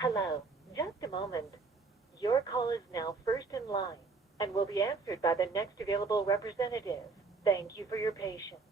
Hello. Just a moment. Your call is now first in line and will be answered by the next available representative. Thank you for your patience.